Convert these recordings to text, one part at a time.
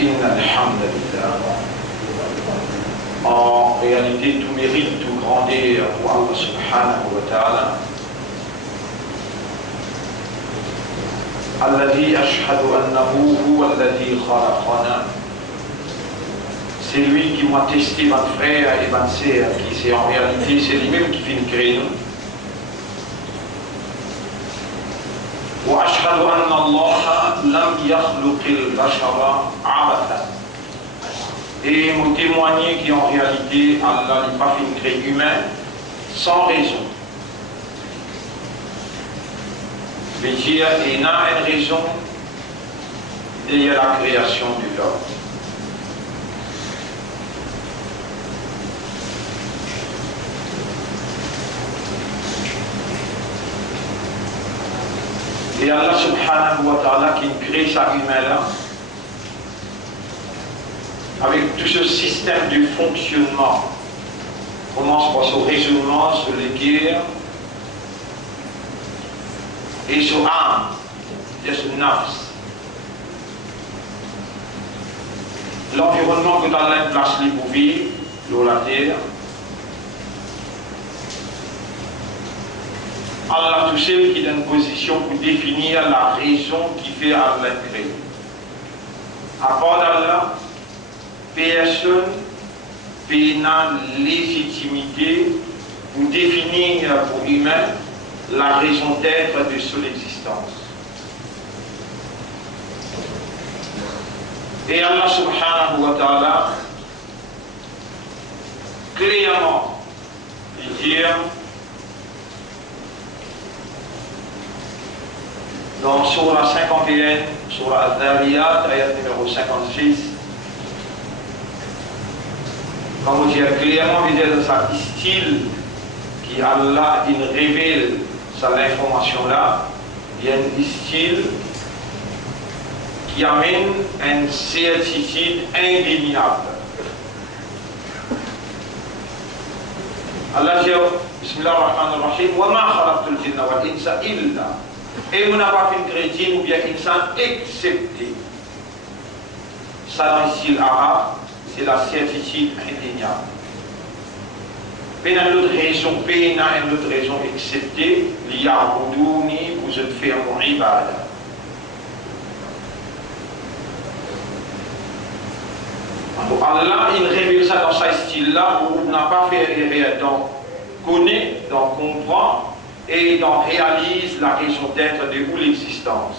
Inna alhamdulillah. En réalité, tout mérite, tout grandeur pour Allah subhanahu wa ta'ala. Alladhi ashhadu annahu huwa alladhi khalaqana. C'est lui qui m'a testé, mon frère et ma sœur, qui c'est en réalité, c'est lui-même qui fait créer nous. وأشهد أن الله لم يخلق البشر عبثا. Et me témoigner qu'en réalité, Allah n'a pas fait une création humaine sans raison. Je veux dire, il y a une raison derrière la création de l'homme. Et Allah subhanahu wa ta'ala qui crée ça humain-là, avec tout ce système de fonctionnement, commence par ce raisonnement sur les guerres et sur âme, c'est-à-dire sur nafs. L'environnement que Allah place pour vivre, l'eau, la terre, Allah tout seul qui est dans une position pour définir la raison qui fait Allah créer. À part d'Allah, personne n'a légitimité pour définir pour lui-même la raison d'être de son existence. Et Allah subhanahu wa ta'ala clairement dit dans Surah 51, Surah Al-Dhariyat, ayat numéro 56, quand vous dites clairement, vous dites ça style qui Allah il révèle cette information-là, il y a un style qui amène une certitude indéniable. Allah dit, Bismillah ar-Rahman ar-Rahim, wa ma khalaqtul jinna wal insa illa. Et on n'a pas fait une chrétienne ou bien insan excepté. Ça dans le style arabe, c'est la certitude indéniable. Mais il y a une autre raison, excepté, l'iya'budouni, vous êtes fait mon ibada. Allah, il révèle ça dans ce style-là où on n'a pas fait erreur, donc connaît, donc comprend, et donc réalise la raison d'être de où l'existence.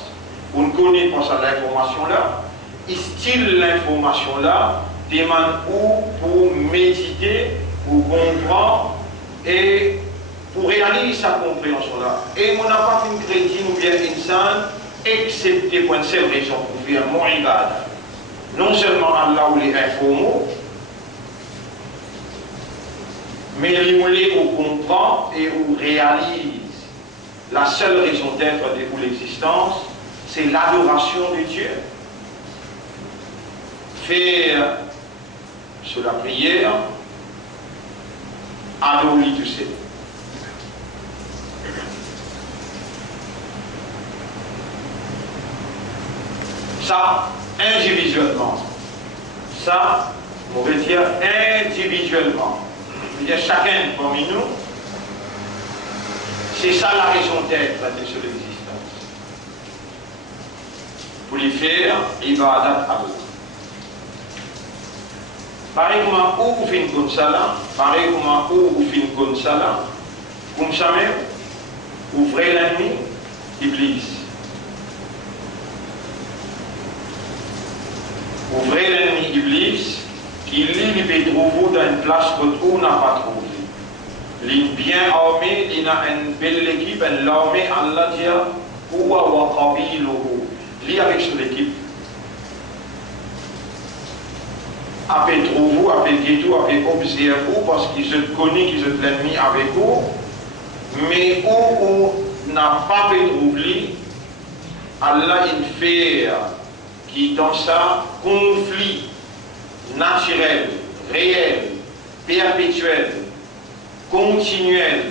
On ne connaît pas ça l'information-là, il style l'information-là, demande où pour méditer, pour comprendre et pour réaliser sa compréhension-là. Et on n'a pas fait une chrétienne ou bien une sainte, excepté pour une seule raison, pour faire mon ibad. Non seulement Allah ou les informés, mais il où comprend et où réalise la seule raison d'être de l'existence, c'est l'adoration de Dieu. Faire sur la prière, adorer tout ça. Ça, individuellement. Ça, on veut dire individuellement. C'est-à-dire chacun parmi nous, c'est ça la raison d'être de cette existence. Pour les faire, ibadat Allah. Pareil comme où vous faites comme ça là, pareil comme où vous faites comme ça là, comme ça même, ouvrez l'ennemi, Iblis. Ouvrez l'ennemi Iblis, qui lui peut trouver dans une place que où n'a pas trouvé. Il est bien armé, il a une belle équipe, une l'armée, Allah dit, Ouwa wa qabiluhu. Il est avec son équipe. Après trouver, après guetter, après observer, parce qu'ils se connaissent, qu'ils sont l'ennemi avec vous, mais où n'a pas pu trouver, Allah il fait qui dans ça conflit naturel, réel, perpétuel, continuel,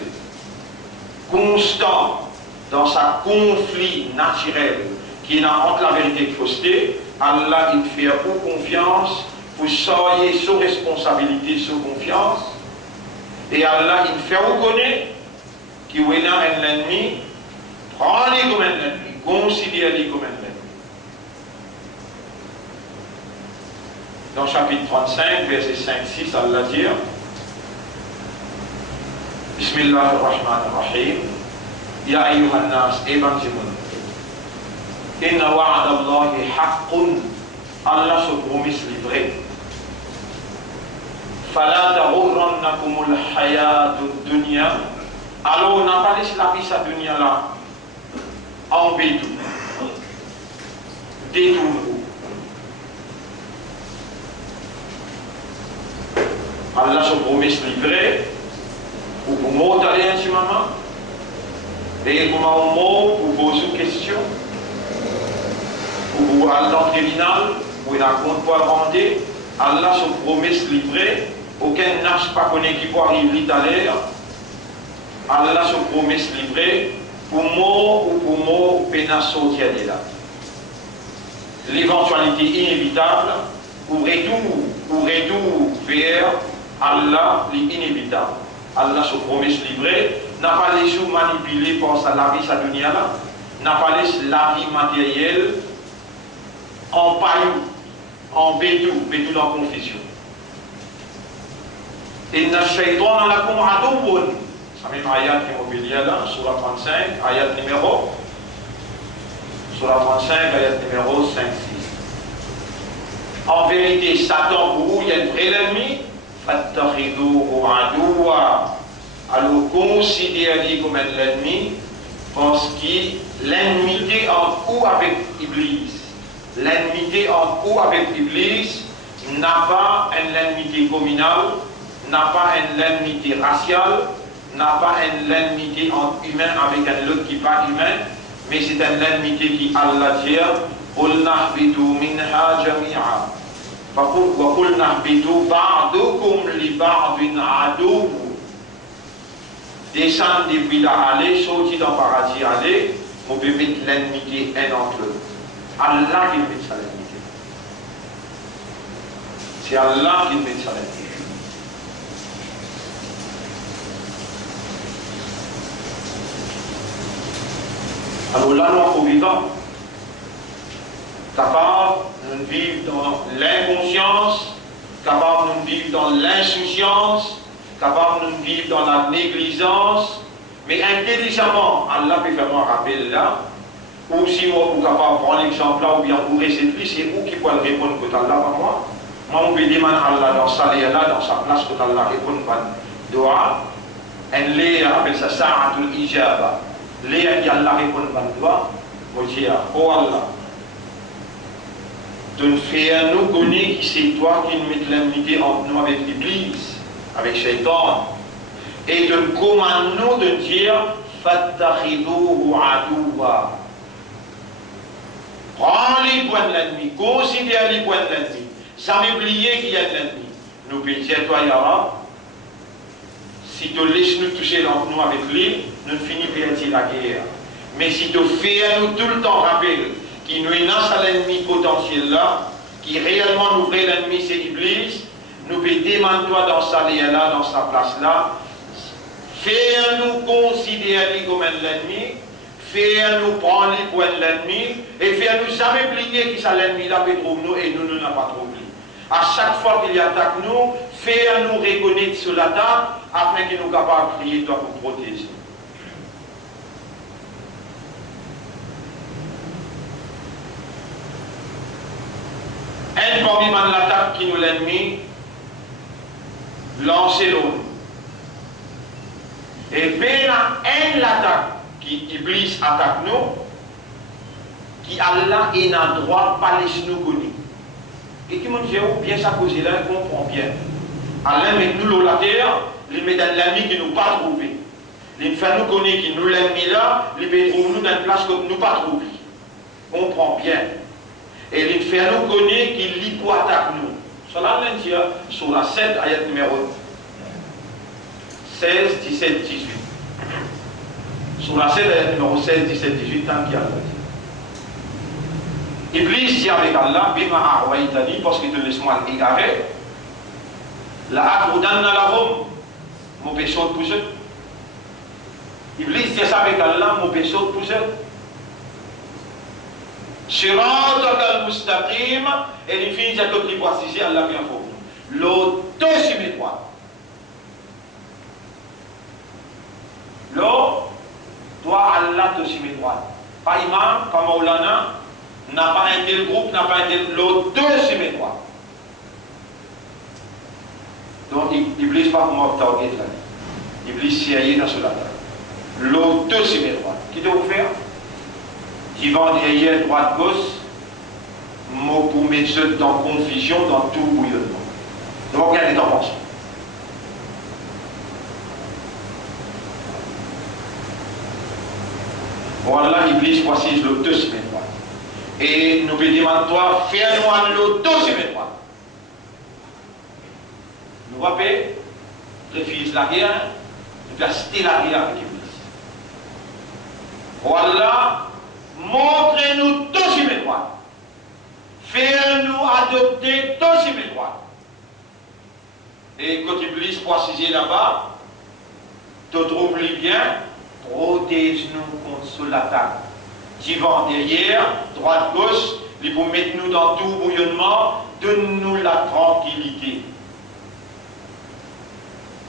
constant dans sa conflit naturel qui est entre la vérité et la fausseté, Allah, il fait confiance pour soyez sous responsabilité, sous confiance. Et Allah, il fait reconnaître qu'il y a un ennemi, prenez comme un ennemi, considérez comme un ennemi. Dans le chapitre 35, verset 5-6, Allah dit Bismillahirrahmanirrahim. Ya ayyuhan nas, ebanzimun. Inna wa'adallahi haqqun. Allah se promise livré. Fala taghurrannakumul hayatud dunya. Alors on n'a pas laissé la vie sa dunya là. Embêtez-vous. Détournez-vous. Allah se promise livré. Ou pour moi, d'aller un petit moment. Et pour moi, pour poser une question. Ou pour aller dans le tribunal. Ou il a compte pour rendre. Allah se promise livré. Aucun n'a pas connu qui peut arriver à l'air. Allah se promesse livré pour moi ou pour moi, pénas sortir de là. L'éventualité inévitable ou retour vers Allah, l'inévitable. Allah se promesse livré, n'a pas laissé manipuler par la vie, sa dunya là, n'a pas laissé la vie matérielle en paillou, en bédou dans confusion. Inna shaytana lakum aduwwun. Ça même ayat qui est là, surah 35, ayat numéro. Surah 35, ayat numéro 5-6. En vérité, Satan, pour vous, il y a un vrai ennemi. Fattakhidouhu aduwwa. Alors, considérez-le comme un ennemi, parce que l'ennemité entre vous avec Iblis, l'ennemité entre vous avec Iblis n'a pas une ennemité communale, n'a pas une ennemité raciale, n'a pas une ennemité entre humains avec un autre qui n'est pas humain, mais c'est une ennemité qui Allah dit قُلْ نَحْبِتُوا مِنْهَا جَمِيعًا وَقُلْ نَحْبِتُوا بَعْضُكُمْ لِبَعْضٍ عَدُوٌّ. Descendre depuis là, aller, sortir dans le paradis, aller, on peut mettre l'ennemité un entre eux. Allah qui met sa l'ennemité. C'est Allah qui met sa l'ennemité. Alors là, nous sommes vivants, capables de vivre dans l'inconscience, capables de vivre dans l'insouciance, capables de vivre dans la négligence, mais intelligemment, Allah peut faire un rappel là, ou si moi, vous capable de prendre l'exemple là, ou bien vous restez, c'est vous qui pouvez répondre que Allah par moi. Moi, on peut demander à Allah dans sa là, dans sa place, que Allah répond par doa. Un lait appelle ça Sa'atul Ijaba. Léa qui Allah répond par doigt, moi je dis, oh Allah, de nous faire nous connaître que c'est toi qui nous mets l'unité entre nous avec l'Église, avec Shaitan, et de nous commander nous de dire, Fattakhidouhu aduwwa. Prends-les pour l'ennemi, considère-les pour l'ennemi, sans oublier qu'il y a l'ennemi. Nous pouvons dire, toi, Yara, si tu laisses nous toucher entre nous avec lui, nous finissons par la guerre. Mais si tu fais nous tout le temps rappeler qu'il nous est dans l'ennemi potentiel là, qui réellement nous fait l'ennemi c'est Iblis, nous pouvons demander toi dans sa là, dans sa place là, fais-nous considérer comme un ennemi, fais-nous prendre pour un ennemi, et fais-nous jamais oublier qui c'est l'ennemi là peut trouver nous et nous n'avons pas trouvé. À chaque fois qu'il attaque nous, fais-nous reconnaître sur l'attaque afin qu'il nous capable de prier toi pour protéger. Un parmi l'attaque qui nous l'ennemi, lancez l'eau. Et bien l'attaque qui Iblis attaque nous, qui Allah est dans droit pas laisser nous connaître. Et qui me dit bien ça cause là, on comprend bien. Allah met nous la terre, il met dans l'ennemi qui nous pas trouvé. Il fait nous connaître qui nous l'ennemi là, il met nous dans une place que nous pas trouvé. On comprend bien. Et il fait nous connaître qu'il lit pour attaquer nous. Cela l'un dit sur la 7, ayat numéro 16, 17, 18. Sur la 7, ayat numéro 16, 17, 18, tant qu'il y a là. Iblis dit avec Allah, Bima Arwaïtani, parce qu'il te laisse moi égaré, la Akoudanna lahum, mon péché de pousseur. Iblis dit ça avec Allah, mon péché de pousseur. Siratak al-Mustaqim, et il finit à côté de préciser Allah bien pour nous. L'auto-symétroie. L'eau, toi Allah te symétroie. Pas imam, pas maulana, n'a pas un tel groupe, n'a pas un tel. L'auto-symétroie. Donc, Iblis pas comme Octaogate là. Iblis s'y dans cela. L'auto-symétroie. Qui doit vous faire? Qui vend derrière, droite, gauche, mot pour mettre ceux dans confusion, dans tout bouillonnement. Donc, regardez dans pensée. Voilà, Iblis précise l'auto-symétroie. Et nous pouvons demander, toi, fais-nous l'auto-symétroie. Nous rappelons, refuse la guerre, nous pouvons citer la guerre avec Iblis. Voilà, montrez-nous tout symétroie. Fais-nous adopter tout symétroie. Et quand Iblis précise là-bas, tu trouves bien, protège-nous contre l'attaque. Qui vont derrière, droite, gauche, ils vont mettre nous dans tout bouillonnement, donne-nous la tranquillité.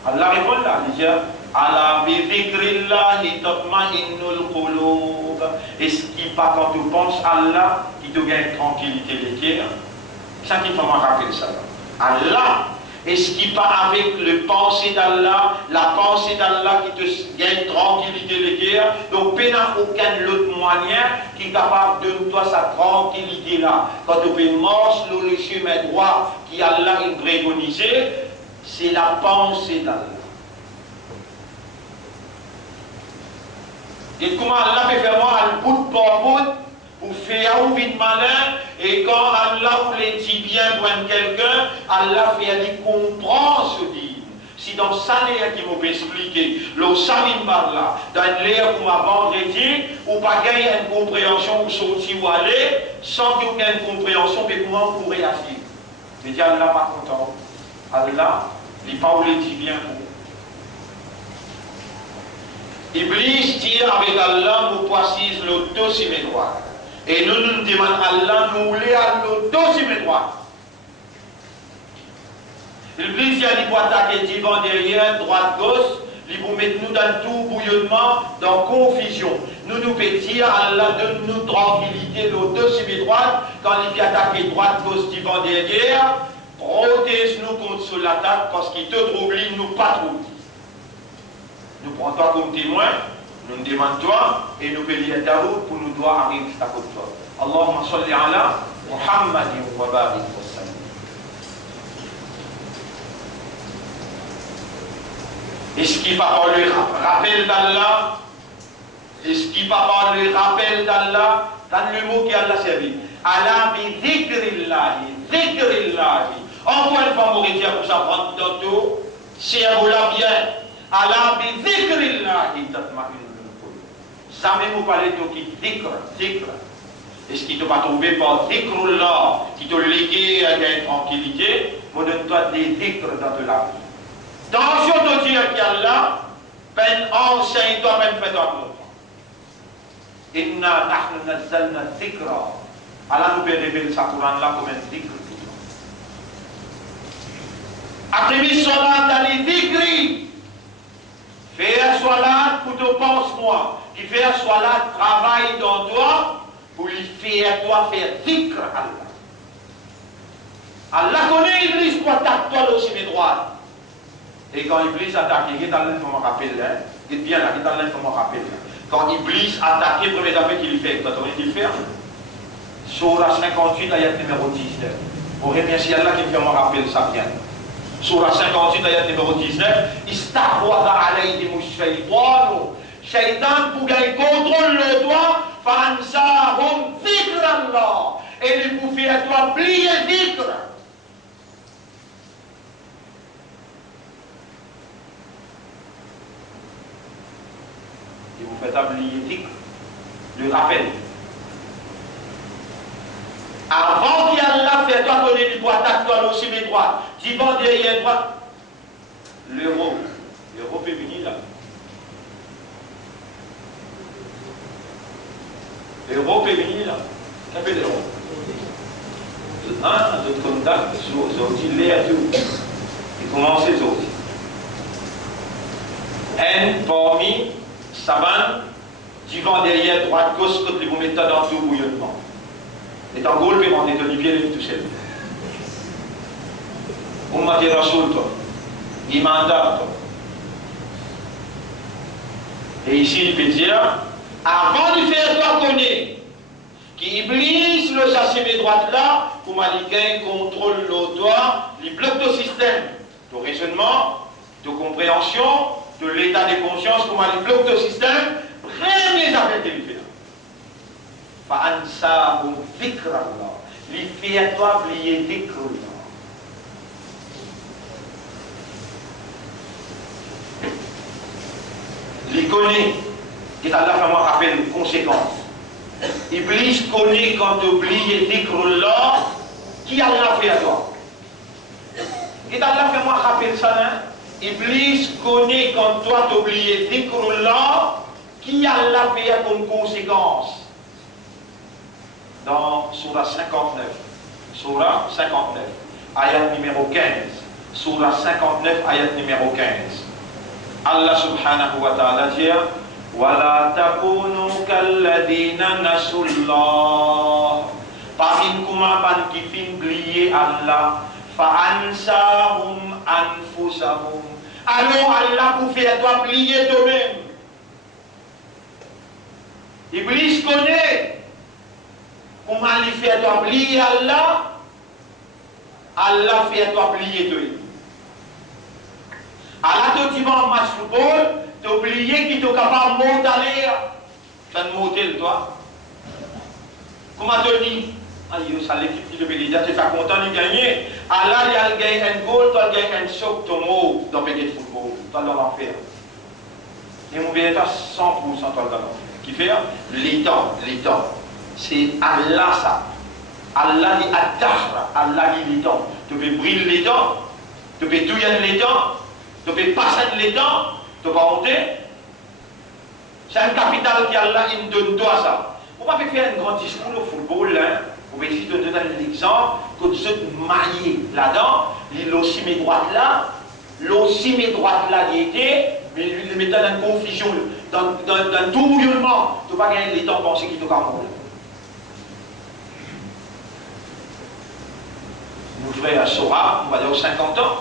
Allah répond là, il dit Allah bi-dhikrillahi tatma'innul qulub. Est-ce qu'il pas quand tu penses Allah qui te gagne tranquillité les cœurs? Ça qui fait moi rappeler ça. Allah, est-ce qu'il pas avec le pensée d'Allah, la pensée d'Allah qui te gagne tranquillité les cœurs? Donc, il n'y a aucun autre moyen qui est capable de donner toi sa tranquillité là. Quand tu peux marcher le chemin droit qui Allah a préconisé, c'est la pensée d'Allah. Et comment Allah peut faire moi un bout par bout pour faire un vite malin, et quand Allah voulait dire bien pour quelqu'un, Allah fait lui comprendre ce dire. Si dans ça l'air qui m'a expliqué, le samim là, dans l'air pour ma vendredi, ou pas gagner une compréhension ou sortir ou aller, sans qu'il y ait une compréhension, mais comment on pourrait agir. Mais dit Allah pas content. Allah, il n'est pas voulu dire bien pour vous. Iblis dit avec Allah, nous précise l'auto-symétroie. Et nous nous demandons Allah, nous voulons à l'auto-symétroie. Iblis a dit pour attaquer devant, derrière, droite, gauche, il vous mettre nous dans tout bouillonnement, dans confusion. Nous nous pétillons, Allah donne-nous tranquillité, l'auto-symétroie, quand il vient attaquer droite, gauche, devant, derrière, protège-nous contre l'attaque, parce qu'il te trouble, nous pas trouble. Nous prenons toi comme témoin, nous nous demandons toi, et nous payons ta route pour nous doit arriver à côté de toi. Allahumma salli ala Muhammadin wa barik wa sallim. Est-ce qu'il va pas le rappel d'Allah? Est-ce qu'il va pas le rappel d'Allah? Dans le mot qui Allah servi. Allah bi dhikrillahi, dhikrillahi. Encore une fois, on dire pour ça, prendre dans tout, c'est un là bien. Allah bi dhikrillahi tatma'innul qulub. Jamais vous parlez de qui dhikr. Est-ce qu'il ne t'a pas trouvé par dhikrullah, qui te légué à une tranquillité, vous donne-toi des dhikr dans de la vie. Attention de dire qu'Allah, ben enseigne-toi, ben fais-toi comprendre. Inna nahnu nazzalna dhikra. Allah nous peut révéler sa Coran là comme un dhikr. Aqimi salat ali dhikri. Fais un salat pour te pense-moi. Qui fait un salat travail dans toi pour lui faire toi faire dhikr Allah. Allah connaît Iblis pour attaquer toi aussi mes droits. Et quand Iblis attaque, il est dans l'information rappel là. Il est bien là, il est dans l'information rappel là. Quand Iblis attaque, la première affaire qu'il fait, toi t'aurais dû le faire. Surah 58, ayat numéro 19. Vous remerciez Allah qui fait mon rappel, ça vient. Surah 58, ayat numéro 19. Istahwada alayhimu shaytanu. Shaytan pour gagner contrôle le doigt, fansahum dhikrallah. Et il vous fait à toi plier dhikr. Il vous fait oublier dhikr, le rappel. toi connais du poids, toi aussi mes droits. Divan derrière droite. L'euro. L'euro est venu là. L'euro est venu là. Qu'est-ce que l'euro? Un autre contact, aujourd'hui, l'air tout. Et comment c'est aujourd'hui? Un parmi, savane, divan derrière, droite, gauche, quand vous mettez dans tout bouillonnement. Et en gros, le paiement est Olivier tout seul. On m'a dit Rasoul, toi. Il mandat, toi. Et ici, il peut dire, avant de faire toi connaître, qui blisse le châssis droite là, pour m'allier contrôle l'autoire, il bloque le système de raisonnement, de compréhension, de l'état de conscience, pour m'allier bloque le système, premier affaires qu'il fait. Fa'ansa ou fikrallah, il fait à toi oublier fikrallah. Il connaît, qui Allah fait moi rappeler les conséquences. Iblis connaît quand tu oublies Dhikrullah, qui Allah fait à toi. Et Allah fait moi rappeler ça, hein? Iblis connaît quand toi tu oublies Dhikrullah, qui Allah fait comme conséquence. Dans Surah 59, Surah 59, ayat numéro 15. Surah 59, ayat numéro 15. Allah subhanahu wa ta'ala dit وَلَا تَكُونُوا كَالَّذِينَ نَسُوا اللَّهَ Parmi pan qui fin oublier Allah فَأَنْسَاهُمْ أَنفُسَهُمْ Alors Allah pour faire toi oublier toi-même. Iblis connaît comment il fait toi oublier Allah. Allah fait toi oublier toi-même. Alors tu vas en match football, tu as oublié qu'il est capable de monter à l'air. Tu as monté toi. Comment tu dis? Aïe, ça l'équipe qui te dit, tu es content de gagner. Allah, il a gagné un goal, tu as gagné un choc, tu mot dans le de football. Tu as dans l'enfer. Et mon bien, tu as 100% dans l'enfer. Qui fait? Les temps. C'est Allah ça. Allah dit Ad-Dahra. Allah dit les temps. Tu peux briller les temps. Tu peux douiller les temps. Tu peux passer les temps, tu peux monter. C'est un capital qui Allah il donne toi ça. On va faire un grand discours au football, hein. On va essayer de donner l'exemple que tu es maillé là-dedans, il aussi mes droites là, l'aussi mes droites là il était, mais lui il mettait dans une confusion, dans un tourbillonnement. Tu ne vas pas gagner les temps penser qu'il te camouille. Mon frère Sora, on va dire aux 50 ans.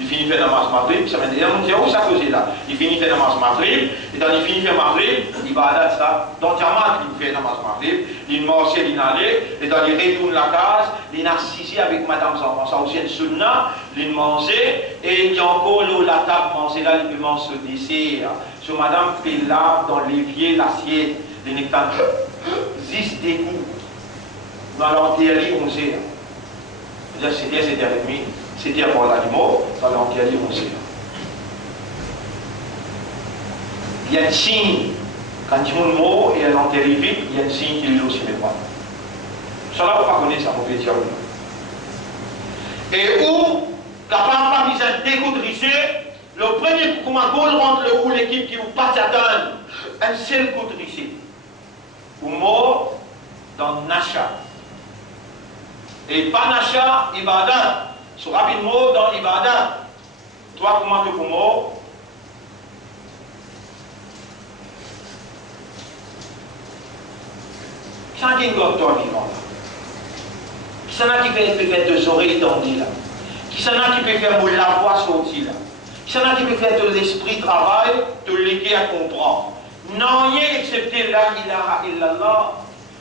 Il finit faire namaz maghrib, ça veut dire, on dit, où ça faisait là? Il finit faire namaz maghrib, et quand il finit faire maghrib, il va à ça, dans Tiamat, il fait namaz maghrib, il mange, il allait, et quand il retourne la case, il a assisté avec madame Zampan, ça aussi une sunna, il mangeait, et il y a encore la table manger là, il mange ce dessert. So madame fait là, dans l'évier, l'assiette, les nectars, 10 dégoûts, dans l'enterré, on sait. C'était l'ennemi. C'était pour l'animal, dans l'enterré, on sait. Il y a un signe, quand il y a un mot et un enterré vite, il y a un signe qui est aussi mes droits. Ça là, on ne va pas connaître ça, mon petit diable. Et où, capable pas mis un dégoût de risser, le premier coup, comment goal rentre le ou l'équipe qui vous passe à donne, un seul coup de risser. Ou mort dans Nasha. Et pas Nasha, Ibadat. So rapidement dans Ibadat. Toi, comment tu peux mort? Qui est-ce qui est toi vivant là? Qui est-ce qui peut faire tes oreilles tendues là? Qui est-ce qui peut faire la voix sortir là? Qui est-ce qui peut faire de l'esprit travail, te léguer à comprendre? Non, rien excepté la ilaha illallah.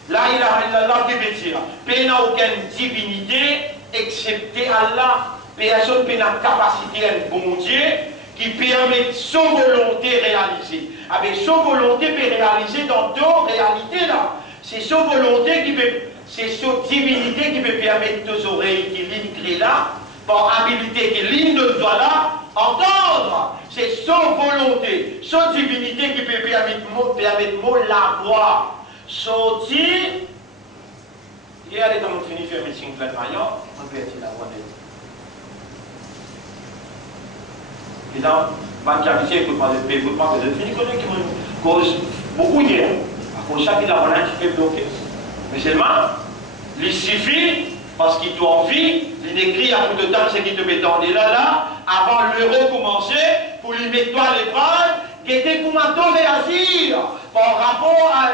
La ilaha illallah qui veut dire, il n'y a aucune divinité excepté Allah. Personne n'a la capacité à un bon Dieu qui permet son volonté réaliser. Avec son volonté peut réaliser dans deux réalités là. C'est son volonté qui peut, c'est son divinité qui peut permettre tes oreilles qui lignent là, par habilité qui ligne de toi là, entendre. C'est son volonté, son divinité qui peut permettre la voix sortir. Et elle est dans mon fini faire médecine plein maillot, on peut être là, on est. Et dans ma cavité, écoute-moi, que je finis, qui me cause beaucoup hier. À cause de ça, il y a un qui fait bloquer. Mais seulement, il suffit, parce qu'il doit en vie, il écrit à tout de temps ce qui te met dans des là, avant l'euro commencer, pour lui mettre toi l'épreuve, qui était pour m'attendre réagir par rapport à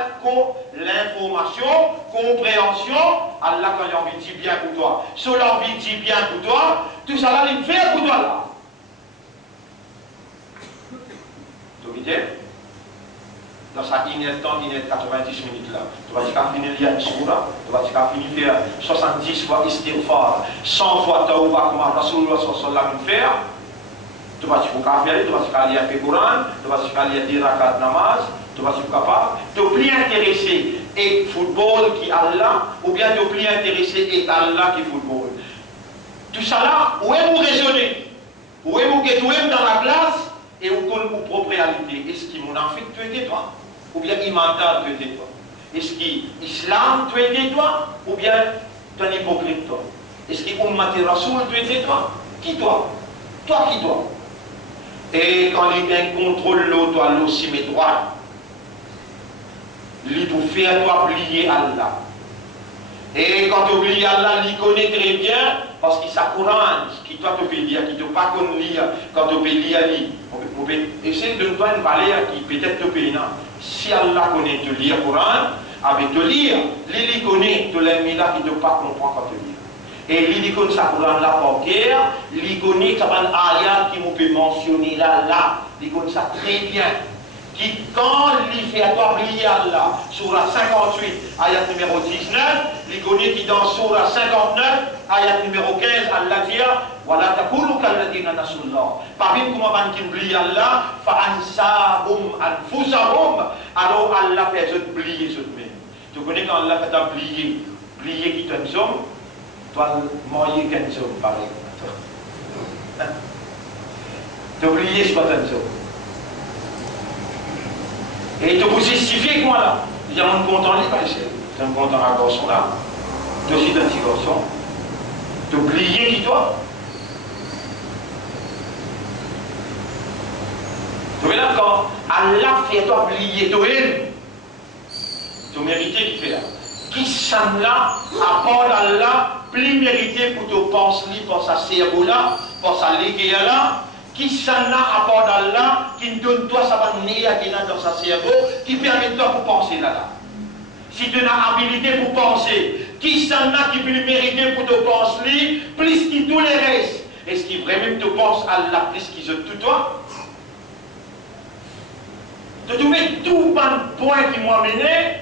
l'information, compréhension, Allah quand il a envie de dire bien pour toi. Si il a envie de dire bien pour toi, tout ça là, il fait pour toi là. Tu vois, dans sa temps, 90 minutes là. Tu vas jusqu'à finir l'Yan Soura, tu vas jusqu'à finir faire 70 fois Istighfar, 100 fois Tawbah comme Rasulullah sallallahu alayhi wa sallam. Tu vas jusqu'à faire, tu vas jusqu'à lire le Coran, tu vas jusqu'à lire 10 rakat namaz, tu vas jusqu'à capable de plus intéresser et football qui Allah, ou bien de plus intéresser et Allah qui football. Tout ça là, où est-vous raisonner? Où est-vous que tu aimes dans la classe et où connaît vos propres réalités? Est-ce qu'il m'en fait tu es toi? Ou bien imantal tu es toi? Est-ce qu'Islam tu es toi? Ou bien tu es un hypocrite toi? Est-ce qu'il Ummati Rasoul tu es toi? Qui toi? Toi qui toi? Et quand il y a un contrôle l'eau, toi aussi mes droits, il pour faire toi oublier Allah. Et quand tu oublies Allah, il connaît très bien, parce qu'il s'accourage, qui toi tu peux lire, qui ne pas lire, quand tu peux lire, essaye de ne pas parler qui peut-être te paye. Si Allah connaît te lire Coran, avec te lire, il connaît te l'ennemi là qui ne pas comprendre quand te lire. Et il connaît sa Coran là par guerre, il connaît sa ayat qui nous peut mentionner là, il connaît ça très bien. Qui, quand il fait à toi oublier Allah, Surah 58, ayat numéro 19, il connaît qui dans Surah 59, ayat numéro 15, Allah dit Wala takulu kalladina nasullah. Parmi comment on qui oublie Allah, fa'ansahum anfusahum, alors Allah fait oublier ce même. Tu connais quand Allah fait oublier qui t'en somme, toi, moyen qu'un somme, pareil. Tu oublies ce que t'en somme. Et tu vous justifiez quoi là? Il y a un content là, c'est un content à garçon là. Tu aussi d'un petit garçon. Tu oublies qui toi? Tu vois là quand Allah fait toi oublier toi même. Tu mérites qui fait là. Qui s'en là, à part Allah, plus mérité pour te penser pour sa cerveau là, pour sa léguée là. Qui s'en a à part d'Allah, qui ne donne toi sa manière qui est dans sa cerveau, qui permet toi pour penser là-là. Si tu as habilité pour penser, qui s'en a qui peut le mériter pour te penser, plus que tous les restes, est-ce qu'il vraiment te pense Allah plus qu'ils ont tout toi? De trouver tout le point qui m'a mené,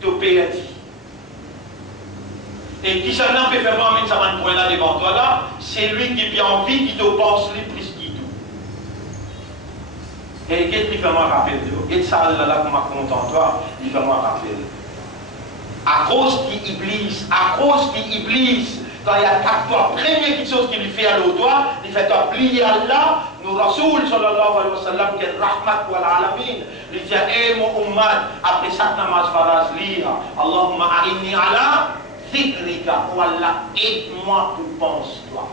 te perdu. Et qui s'en a peut faire mettre sa point là devant toi là, c'est lui qui a envie, qui te pense lui plus. Et qu'est-ce qu'il fait moi rappeler? Et ça là qu'on m'a content toi, il fait moi rappeler. À cause qu'il Iblis, quand il y a quatre toi, première chose qu'il lui fait à l'autre, il fait oublier Allah, nous Rasoul sallallahu alayhi wa sallam, qui est rahmat wa l'alamin, il dit, eh mon ummat, après chaque namaz faraz lire, Allahumma arini ala, zikrika, ou Allah, aide-moi pour penser toi.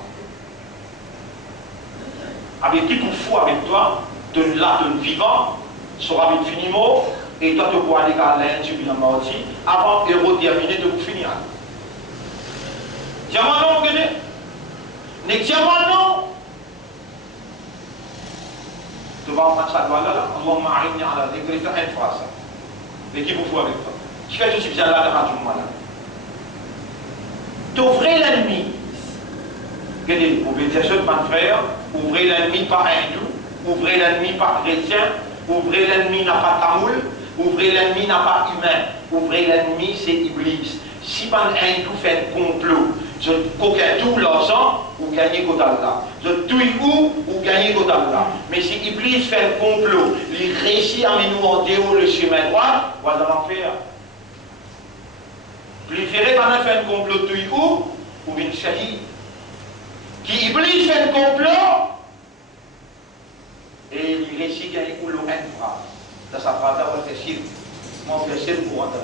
Avec qui pour fou avec toi? De là, de vivant, sera vite fini mot, et toi, tu pourras aller à l'Inde, bien mardi, avant héros terminé de vous finir. Diamant non, vous connaissez? N'est diamant non? Tu vas en faire ça, là, Allahumma a'inni ala dhikrika, une phrase. Mais qui vous fout avec toi? Je fais tout ce que j'ai là, là, t'ouvrez l'ennemi. Regardez, vous pouvez dire ça de mon frère, ouvrez l'ennemi par hindou. Ouvrez l'ennemi par chrétien, ouvrez l'ennemi n'a pas tamoul, ouvrez l'ennemi n'a pas humain, ouvrez l'ennemi c'est Iblis. Si un hindou fait un complot, je coquette tout l'argent, ou gagnez côté là. Je tue où, ou gagnez côté là. Mais si Iblis fait un complot, il réussit à nous en déhaut le chemin droit, voilà l'enfer. Il ferait pendant faire un complot tue où, ou bien shahid. Qui Iblis fait un complot, et il réussit à écouler une phrase. Dans sa phrase, on fait cirque. Moi, on fait cirque pour entrer.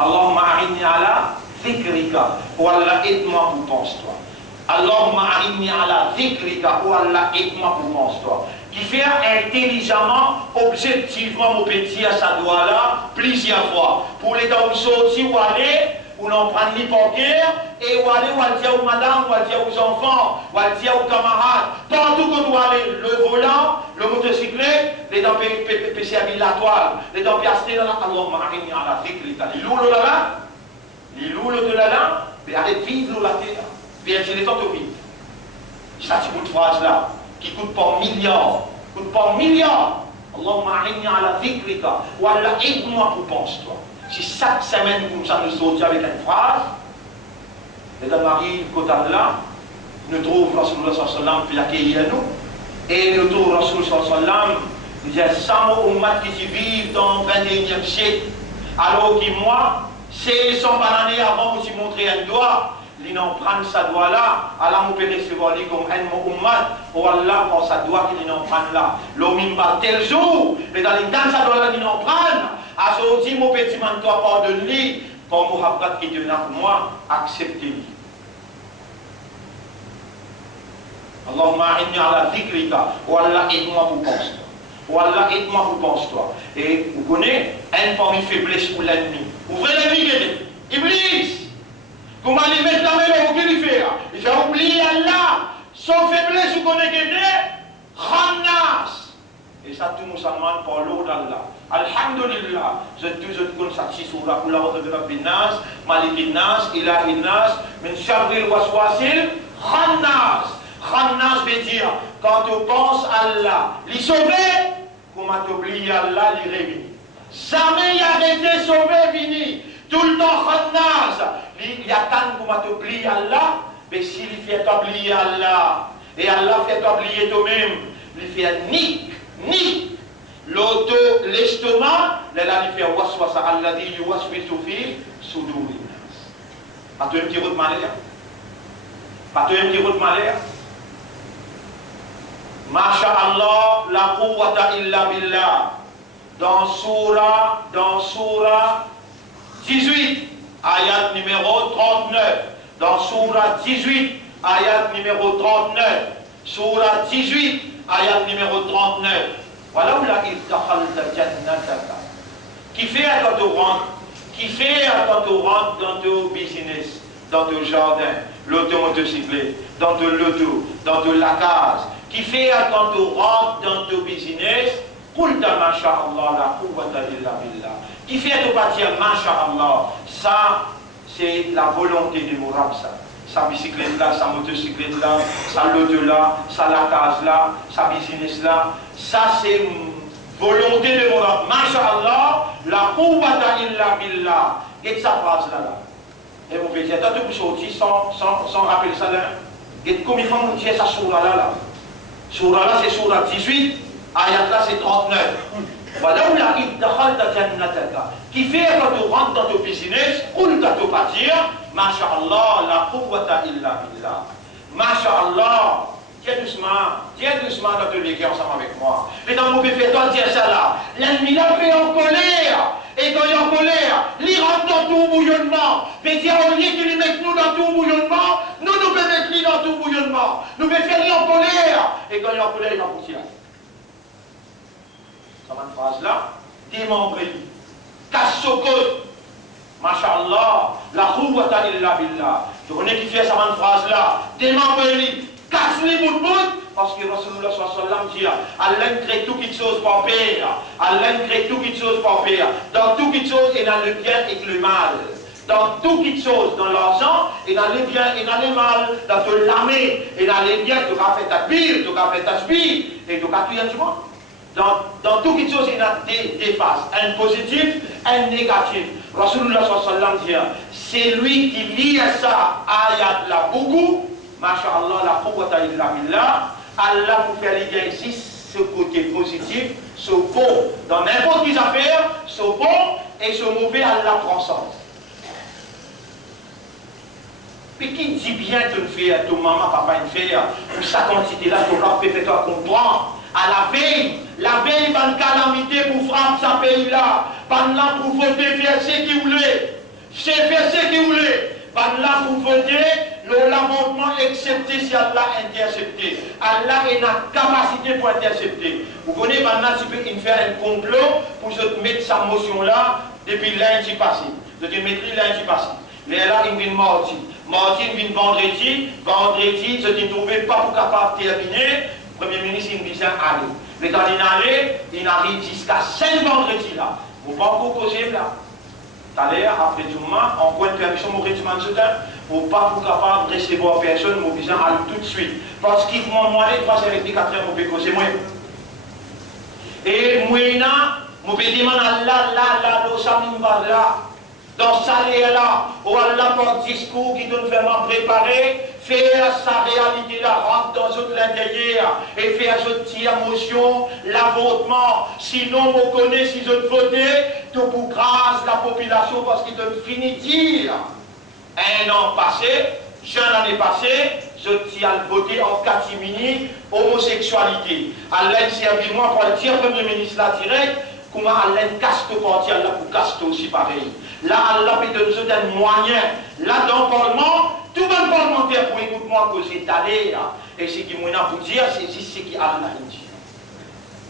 Allahumma a'inni ala dhikrika. Oh Allah, aide-moi pour penser-toi. Allahumma a'inni ala dhikrika. Oh Allah, aide-moi pour penser-toi. Qui fait intelligemment, objectivement, mon petit, à sa doigt là, plusieurs fois. Pour les gens qui sortent, ou aller, ou n'en prendre ni poker, et ou aller, ou aller dire aux madame, ou aller dire aux enfants, ou aller dire aux camarades. Partout qu'on doit aller, le volant, le motocyclette, les dents PC à la toile, les dents piastres dans la. Allahumma a'inni ala dhikrika. Les loups de la là, mais arrête de vivre la terre. Bien, c'est les temps de vivre. Ça, c'est une phrase là. Qui coûte pas milliards, Allahumma a'inni ala dhikrika, ou Allah aide-moi pour penser-toi. Si chaque semaine comme ça nous sortit avec une phrase, les dames arrivent côté de là, nous trouvons Rasulullah sallallahu alayhi wa sallam puis l'accueillir nous, et nous trouvons Rasulullah sallallahu alayhi wa sallam, il dit 100 ummat qui vivent dans le 21e siècle, alors que moi, c'est 100 années avant que tu montres un doigt. Ils n'en prennent sa doigt là, Allah m'a opéré ce volet comme un ummat, ou Allah prend sa doigt qu'il n'en prenne là. L'homme va tel jour, mais dans les dans sa doigt là, ils n'en prennent. À ce moment-là, mon petit man, toi, pardonne-lui, comme Muhammad qui te n'a pour moi, acceptez-lui. Allahumma a'inni ala dhikrika, ou Allah aide-moi pour penser. Ou Allah aide-moi pour penser-toi. Et vous connaissez, une parmi faiblesse pour l'ennemi. Ouvrez l'ennemi, Iblis. Comment il met la main au qu'il fait? Il fait oublier Allah. Son faiblesse, vous connaissez, Khannas. Et ça, tout musulman parle d'Allah. Alhamdulillah. Je connais ça, si sur la couleur de Rabbi Nas, Malik Nas, Ilahi Nas, min sharril waswasil, Khannas. Khannas veut dire, quand tu penses à Allah, l'y sauver, comment tu oublies Allah, l'y réunir. Jamais il a été sauvé, fini. Tout le temps, Khannas. Il y a tant qu'on t'oublie Allah, mais s'il fait oublier Allah, et Allah fait oublier toi-même, il fait ni l'estomac, là il fait waswasa alladhi yuwaswisu fi suduri nas. Pas un petit route malaire. Pas un petit route malaire. Masha'Allah, la quwwata illa billah. Dans Surah 18. Ayat numéro 39. Dans Surah 18, ayat numéro 39. Surah 18, ayat numéro 39. Voilà où la idakhalta jannataka. Qui fait quand tu rentres, dans ton business, dans ton jardin, l'automotocyclette, dans ton loto, dans ton la case. Qui fait quand tu rentres dans ton business, qulta masha'Allah la quwwata illa billah. Qui fait de partir, masha'Allah, ça, c'est la volonté de mon rab, ça. Sa bicyclette là, sa motocyclette là, sa loto là, sa la case là, sa business là. Ça, c'est volonté de mon rab. Masha'Allah, la quwwata illa billah. Et sa phrase là. Et vous pouvez dire, t'as tout sorti sans rappeler ça là. Et combien de fois vous dites ça surah là? Surah là, c'est surah 18, ayat là, c'est 39. Voilà où la idakhalta jannataka. Qui fait quand tu rentres dans ton business, ou tu vas te partir, masha'Allah, la quwwata illa billah. Masha'Allah, tiens doucement dans ton légué ensemble avec moi. Et dans mon bébé, toi, dire ça là. L'ennemi là fait en colère. Et quand il est en colère, il rentre dans tout bouillonnement. Mais dire au lieu qu'il mette nous dans tout bouillonnement, nous pouvons mettre lui dans tout bouillonnement. Nous pouvons faire lui en colère. Et quand il est en colère, il en poussière. Cette phrase-là, démembrez-lui. Casse-sokot. Masha'Allah, la quwwata illa billah. Je connais qui fait cette phrase-là. Démembrez-lui. Casse-les bout de bout. Parce que Rasulullah sallallahu alayhi wa sallam dit, Allah crée tout quelque chose pour paix. Allah crée tout quelque chose pour paix. Dans tout quelque chose, il y a le bien et le mal. Dans tout quelque chose, dans l'argent, il y a le bien et le mal. Dans tout l'armée, il y a le bien, tu as fait ta pire, tu as fait ta spire, et tu as tout y a dans tout quelque chose, il y a des phases. Un positif, un négatif. Rasulullah sallallahu alayhi wa sallam dit, c'est lui qui lit ça, ayat là beaucoup. Masha'Allah, la quwwata illa billah. Allah vous fait lire ici ce côté positif, ce bon, dans n'importe quelle affaire, ce bon et ce mauvais, Allah prend ça. Puis qui dit bien te faire, ton maman, papa, une faire, ou sa quantité là, ton rap peut toi comprendre. À la veille, pas une calamité pour frapper sa pays là, pas là pour voter, faire ce qu'il voulait. par là pour voter, l'amendement accepté si Allah intercepté. Allah est la capacité pour intercepter. Vous connaissez maintenant si vous faire un complot pour se mettre sa motion là depuis lundi passé. Vous te mettre lundi passé. Mais là, il vient mardi. Mardi, il vient vendredi. Vendredi, je ne trouvais pas pour capable de terminer. Le Premier ministre, il vient aller. Mais quand il arrive jusqu'à 5 vendredi là. Vous ne pouvez pas encore causer là. Tout à l'heure, après tout le monde, on prend une permission pour retirer ce temps. Pour pas pour capable de recevoir personne, vous besoin aller tout de suite. Parce qu'il m'a demandé 3 heures et demie, 4 heures, vous pouvez causer moi. Et moi, je peux demander à Allah, dans ça là, où Allah par discours qui donne vraiment préparer, faire sa réalité là, rentre dans l'intérieur et faire cette petite émotion, l'avortement. Sinon, on connaît si je votais, tout pour grâce la population parce qu'il te finit dire. Un an passé, l'année passée, je tiens à voter en catimini homosexualité. Allah servi moi pour le dire Premier ministre là direct, comment Allah caste parti Allah pour caster aussi pareil. Là, Allah peut te donner un moyen. Là, dans le Parlement, tout le monde parlementaire pour écouter moi que c'est allé. Et ce qui m'a pour dire, c'est juste ce qui Allah dit.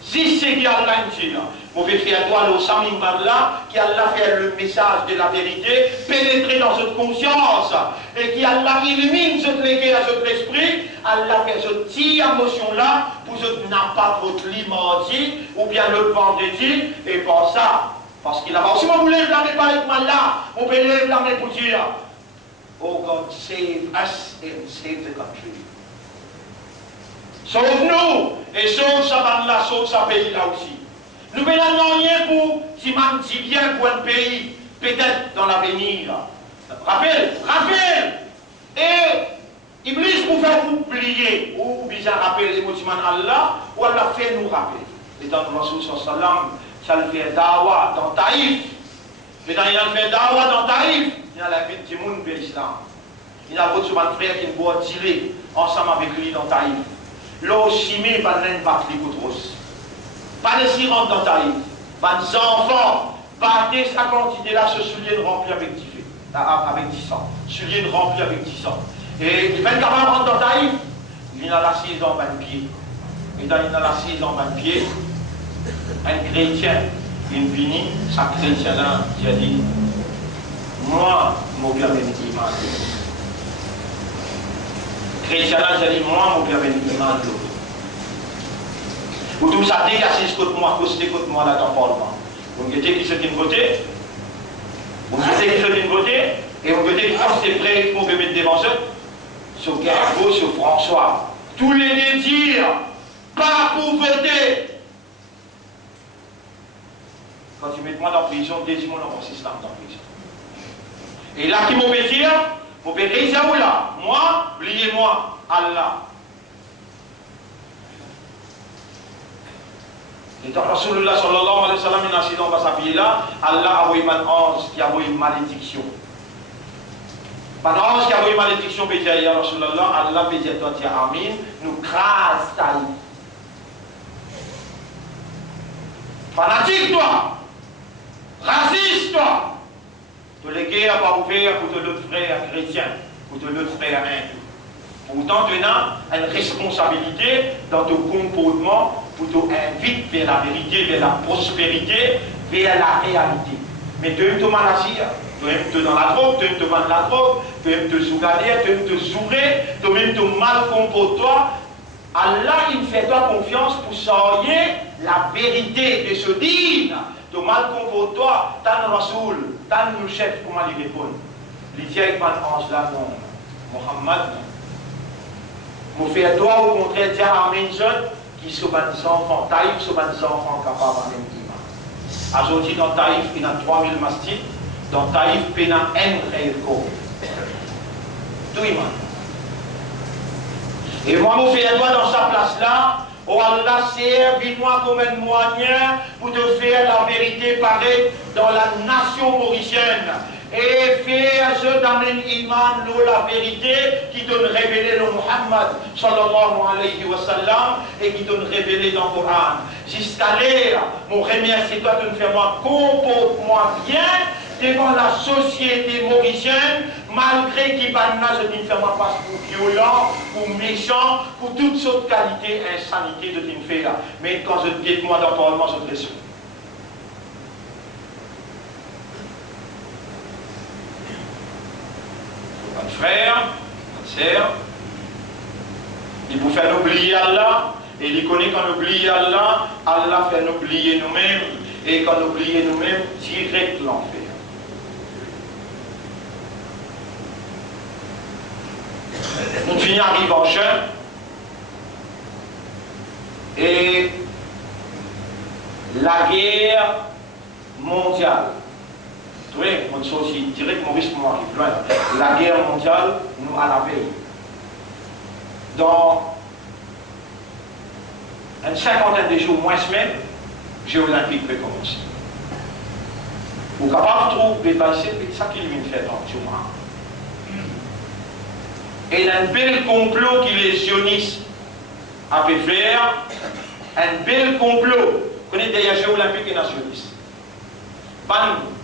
Si c'est qui Allah dit, vous pouvez faire droit au Samim là, qui Allah fait le message de la vérité, pénétrer dans votre conscience, et qui Allah illumine ce légué à votre esprit, Allah fait cette petite émotion là, pour que n'a pas votre lit mardi, ou bien le vendredi, et pour ça, parce qu'il a pas. Si vous voulez blâmer par avec moi là, vous pouvez le blâmer pour dire, oh God, save us and save the country. Sauve-nous et sauve sa bande là, sauve sa pays là aussi. Nous ne n'avons rien pour si man dit bien pour un pays, peut-être dans l'avenir. Rappel. Et Iblis pour faire oublier, ou bien rappeler les motifs Allah, ou Allah fait nous rappeler. Et dans le Rasul sallam, ça le fait dawa dans Taïf. Mais quand il a fait dawa dans Taïf, il a la vie du monde vers l'islam. Il a votre frère qui boit tirer ensemble avec lui dans Taïf. L'eau chimie va n'en battre les coutros. Pas de s'y rentrer dans Taïf. Les enfants, battez sa quantité là, ce soulier rempli avec 10 sang. Soulier rempli avec 10 sang. Et il va être capable de rentrer dans Taïf. Il a la 6 ans, 20 pieds. Et dans il a la 6 ans, 20 pieds. Un chrétien, il vient, sa chrétien là, il a dit, moi, mon père est iman. Chrétien là, il a dit, moi, mon père est iman. Vous tous ça dégagez contre moi, contre moi là dans le Parlement. Vous me dites qui se vient voter, vous me dites qui se vient voter, et vous me dites qui c'est prêt pour me mettre devant eux, sur Gargo, sur François. Tous les deux dire, pas pour voter. Quand tu mets moi dans la prison, dis-moi dans système dans la prison. Et là, qui m'ont fait dire, vous pouvez réaliser où là? Moi, oubliez-moi, Allah. Et quand Rasulullah sallallahu alayhi wa sallam est assis dans sa vie là, Allah a envoyé un ange qui a envoyé une malédiction. Un ange qui a envoyé une malédiction, peut dire, ya Rasulullah, Allah peut dire, toi, tu as amin, nous crase ta vie. Fanatique, toi! Raciste, toi! Tu les guerres pas ouvert pour te l'autre frère chrétien, pour te l'autre frère hindou. Pourtant, tu as une responsabilité dans ton comportement pour t'inviter vers la vérité, vers la prospérité, vers la réalité. Mais tu aimes te maladie, tu aimes te dans la drogue, tu aimes te vendre la drogue, tu aimes te souganer, tu aimes te sourer, tu aimes te mal comporter. Allah, il fait toi confiance pour savoir la vérité de ce dîne. Tu mal comporter, t'as Rasoul, t'as le chef, comment lui répondre? Il dit avec un ange là, non, Mohammed, non. Vous faites toi au contraire dire à mes jeunes qui sont des enfants, Taïf sont des enfants capables de même iman. Aujourd'hui dans Taïf, il y a 3000 mastiques, dans Taïf, il y a un rêve. Tout iman. Et moi, je fais toi dans sa place là, oh Allah, servis-moi comme un moyen pour te faire la vérité paraître dans la nation mauricienne. Et faire ce d'amener iman, la vérité qui donne révélé le Muhammad sallallahu alayhi wa sallam et qui donne révélé dans le Coran. Jusqu'à l'air, mon remercie toi de me faire moi, comporte-moi bien devant la société mauricienne, malgré qu'il va je ne fais pas passe pour violent, pour méchant, pour toutes sortes de qualités, insanité de ne faire. Mais quand je dis moi dans le Parlement, je te laisse. Notre frère, notre sœur, il vous fait oublier Allah, et il connaît qu'on oublie Allah, Allah fait nous oublier nous-mêmes, et quand nous oublions nous-mêmes, direct l'enfer. Nous finissons arrive en jeune, et la guerre mondiale. Vous voyez, on dit aussi direct Maurice pour arrive loin. La guerre mondiale, nous à la veille. Dans une cinquantaine de jours, moins semaine, Jeux olympiques peut commencer. Vous êtes capable de trouver c'est ça qu'il vient faire dans le jour. Et il y a un bel complot qui les sionistes a pu faire, un bel complot. Vous connaissez des Jeux olympiques et nationalistes. Les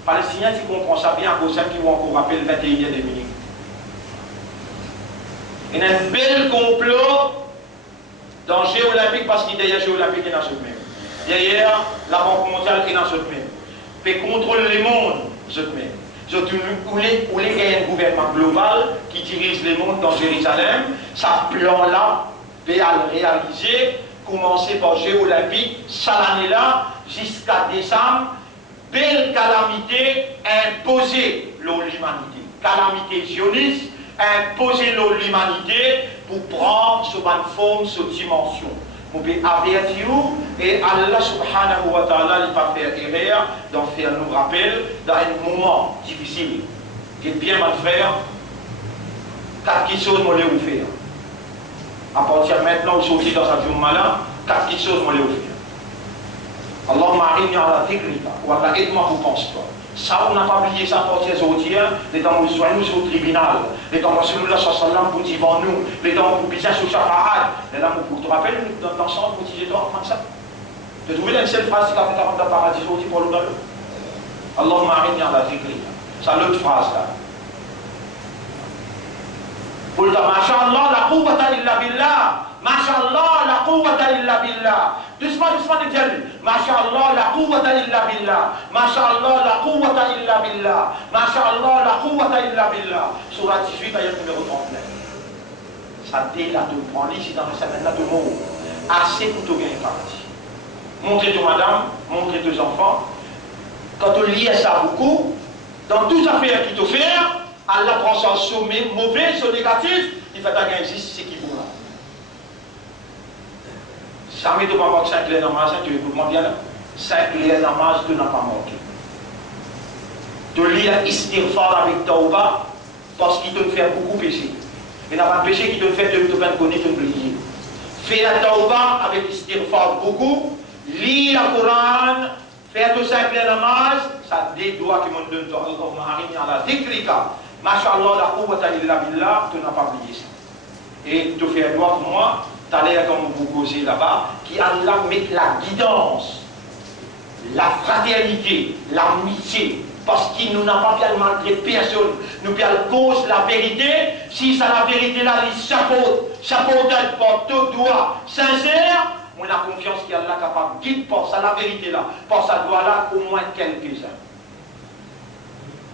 Palestiniens qui comprennent ça bien à cause qui vont encore rappeler le 21e de Munich. Il y a un bel complot dans les Jeux olympiques parce qu'il y a des Jeux olympiques et nationalistes. Derrière, la Banque mondiale est dans ce même. Puis contrôler le monde, ce même. Vous voulez un gouvernement global qui dirige le monde dans Jérusalem. Ce plan-là, peut réaliser, commencer par les Jeux olympiques, ça l'année-là, jusqu'à décembre. Belle calamité imposée l'humanité. Calamité sioniste, imposer l'humanité pour prendre ce bonne forme, cette dimension. Vous pouvez avertir et Allah subhanahu wa ta'ala ne pas faire erreur, d'en faire nous rappel dans un moment difficile. Et bien, mon frère, quatre choses que je vais vous faire. À partir de maintenant, vous sortez dans cette journée-là, quatre choses que je vais vous faire. Allahumma a'inni ala dhikrika, ou Allah aide-moi pour penser toi. Ça, on n'a pas oublié ça pour ces autres, les temps où nous soignons au tribunal, les temps où Rasulullah sallam pour devant nous, les temps où bizarre sur Shafa'ad, les temps où tu te rappelles, dans l'ensemble, pour dire toi, comme ça. Tu as trouvé une seule phrase qui a fait dans le paradis aujourd'hui pour l'autre. Allahumma a'inni ala dhikrika. C'est l'autre phrase là. Pour le temps, Masha'Allah, la quwwata illa billah. Masha'Allah, la quwwata illa billah. Doucement, de dire, Masha'Allah, la quwwata illa billah. Masha'Allah, la quwwata illa billah. Masha'Allah, la quwwata illa billah. Surah 18, ayat numéro 39. Ça dit là de prendre ici dans le semaine là de mots. Assez pour tout gagner parti. Montrez toi madame, montrez tes enfants. Quand on lit ça beaucoup, dans toutes les affaires qu'il te fait, Allah prend son sommet mauvais, son négatif, il fait un gain ici, c'est qui vous là. Ça ne met pas manquer 5 clés dans ma tu écoutes moi bien là. 5 clés dans ma tu n'as pas manqué. De lire istighfar avec Tauba parce qu'il te fait beaucoup pécher. Il n'y a pas de péché qui te fait te connaître, te oublier. Fais la Tauba avec istighfar beaucoup, lis le Coran, fais tous 5 clés dans ma ça dédoit que mon donne toi. Allahumma a'inni ala dhikrika. Masha'Allah, la quwwata illa billah, tu n'as pas oublié ça. Et tu fais un doigt pour moi. Tu as l'air comme vous causez là-bas, qui Allah met la guidance, la fraternité, l'amitié, parce qu'il nous n'a pas bien malgré personne, nous bien cause la vérité, si ça la vérité là, il chapeaute par tout doigt sincère, on a confiance qu'Allah est capable de guider pour ça la vérité là, pour ça doigt là, au moins quelques-uns.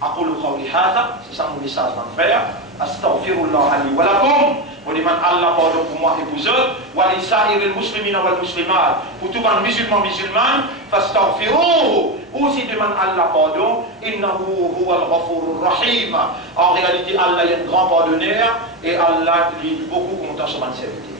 أقول قولي هذا c'est ça mon message mon frère astaghfirullah li wa lakum on demande Allah pardon pour moi et pour eux wa li sa'iril muslimina wal muslimat pour tous les musulmans fastaghfiruhu aussi demande Allah pardon innahu huwal ghafurur rahim en réalité Allah est un grand pardonneur et Allah lui beaucoup content sur son serviteur.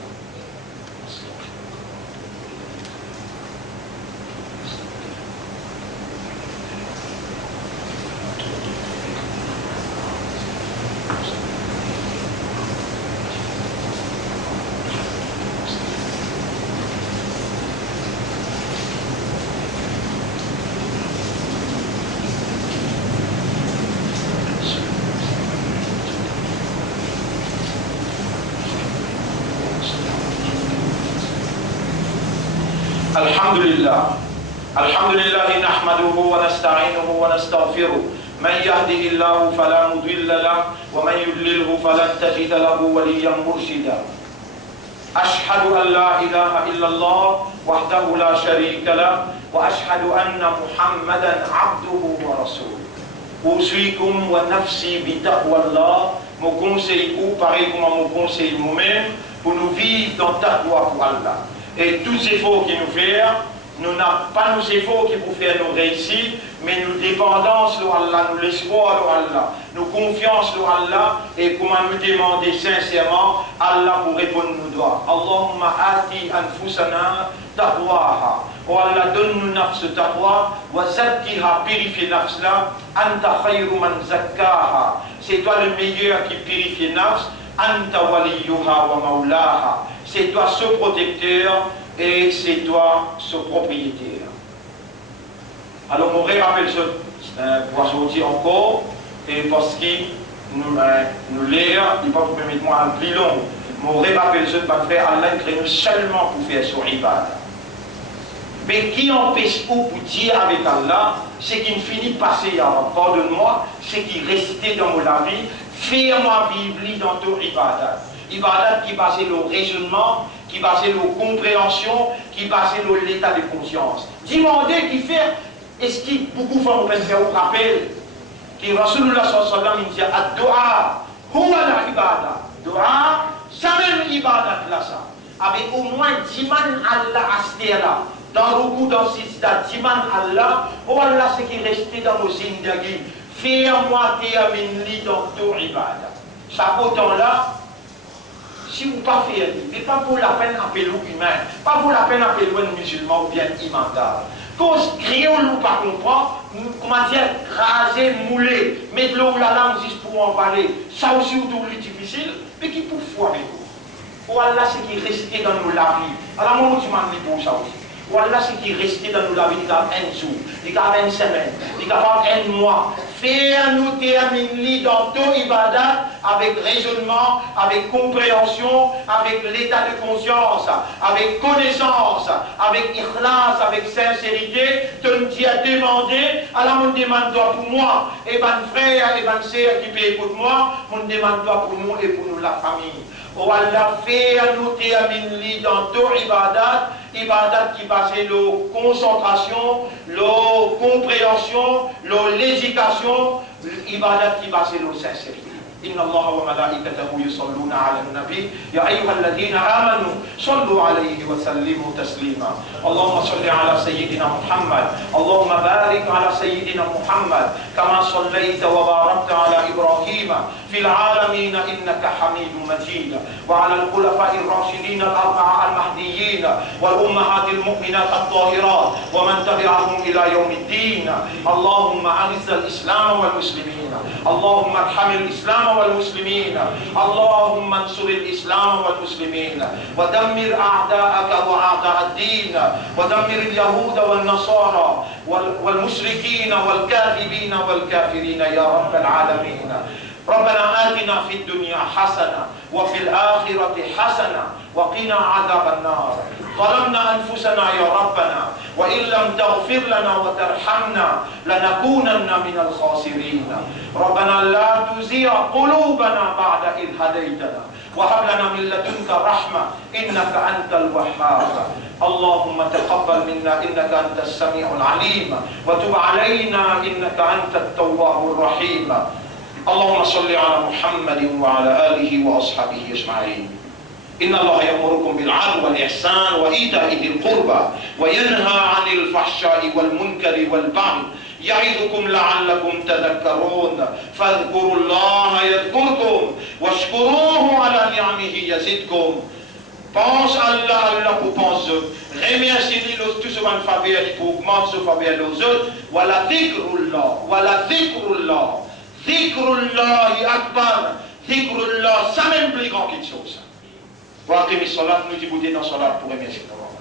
الحمد لله نحمده ونستعينه ونستغفره من يهده الله فلا مضل له ومن يضلله فلن تجد له وليا مرشدا أشهد أن لا إله إلا الله وحده لا شريك له وأشهد أن محمدا عبده ورسوله. أوصيكم ونفسي بتقوى الله. Mon conseil, ou pareil comme mon conseil moi-même, pour nous vivre dans taqwa pour Allah. Et tous les efforts qui nous font, nous n'avons pas nos efforts qui pour faire nous réussir, mais nous dépendance sur Allah, nous l'espoir sur Allah, nous confiance sur Allah, et comment nous demander sincèrement, Allah pour répondre nos doigts. Allahumma ati anfusana taqwaha. Oh Allah, donne-nous nafs taqwa, wa zakkiha, purifie nafs là, anta khayru man zakkaha. C'est toi le meilleur qui purifie nafs, anta waliyuha wa maulaha. C'est toi ce protecteur et c'est toi ce propriétaire. Alors, on rappelle ce pour sortir encore, et parce qu'il nous lire, il ne va pas permettre moi un plus long. On rappelle ce pour faire Allah crée nous seulement pour faire son ibad. Mais qui empêche pour dire avec Allah, c'est qu'il finit passer à pardonne-moi, c'est qu'il restait dans la vie, fais-moi vivre dans ton ibadat. Ibadat qui basait le raisonnement, qui basait le compréhension, qui basait l'état de conscience. Demandez qui fait, est-ce qu'il beaucoup de fois on peut faire au rappel, que Rasulullah sallallahu alayhi wa sallam dit ad-du'a, huwa la ibada. Dua, ça même ibadat là ça. Avec au moins 10 man Allah astera. Dans le coup dans 6 dates, 10 man Allah, oh Allah c'est qui restait dans nos zindagi. Fais-moi terminer dans ton ibadat. Ça autant là. Si vous ne pas faire, ce n'est pas pour la peine d'appeler l'humain, pas pour la peine d'appeler un musulman ou bien immental. Quand créole ou pas comprendre, comment dire, raser, mouler, mettre l'eau ou la langue juste pour en parler, ça aussi est difficile, mais qui pour foi avec vous. Ou Allah c'est qui restait dans nos la vie. Alors moi tu m'en dis pour ça aussi. Ou Allah c'est qui restait dans nos la vie, il y a un jour, il y a une semaine, il y a un mois. Fais-nous terminer dans ton ibadat avec raisonnement, avec compréhension, avec l'état de conscience, avec connaissance, avec ikhlas, avec sincérité. Tu as demandé, alors on demande-toi pour moi, et ben frère, et ben sœur qui peut écouter moi, on demande-toi pour nous et pour nous la famille. Oh Allah, fais-nous terminer dans ton ibadat, ibadat qui passe la concentration, la compréhension, l'éducation, ibadat qui passe la sincérité. إن الله وملائكته يصلون على النبي يا أيها الذين آمنوا صلوا عليه وسلموا تسليما اللهم صل على سيدنا محمد اللهم بارك على سيدنا محمد كما صليت وباركت على إبراهيم في العالمين إنك حميد مجيد وعلى الخلفاء الراشدين الأربعة المهديين والأمهات المؤمنات الطاهرات ومن تبعهم إلى يوم الدين اللهم أعز الإسلام والمسلمين اللهم ارحم الإسلام والمسلمين اللهم انصر الإسلام والمسلمين ودمر أعداءك وأعداء الدين ودمر اليهود والنصارى والمشركين والكاذبين والكافرين يا رب العالمين ربنا آتنا في الدنيا حسنة وفي الآخرة حسنة وقنا عذاب النار ظلمنا أنفسنا يا ربنا وإن لم تغفر لنا وترحمنا لنكونن من الخاسرين ربنا لا تزيغ قلوبنا بعد إذ هديتنا وهب لنا من لدنك رحمة إنك أنت الوهاب اللهم تقبل منا إنك أنت السميع العليم وتب علينا إنك أنت التواب الرحيم اللهم صل على محمد وعلى آله وأصحابه أجمعين إن الله يأمركم بالعدل والإحسان وإيتاء ذي القربى وينهى عن الفحشاء والمنكر والبغي يعظكم لعلكم تذكرون فاذكروا الله يذكركم واشكروه على نعمه يزدكم Pense Allah pour penser. Remercie-lui tout ce qu'on fait pour augmenter ce faveur aux autres. Wala dhikrullah. Wala dhikrullah. Dhikrullah akbar. Dhikrullah, ça même plus grand quelque chose. Pour accueillir salat, nous disons dans salat pour remercier Allah.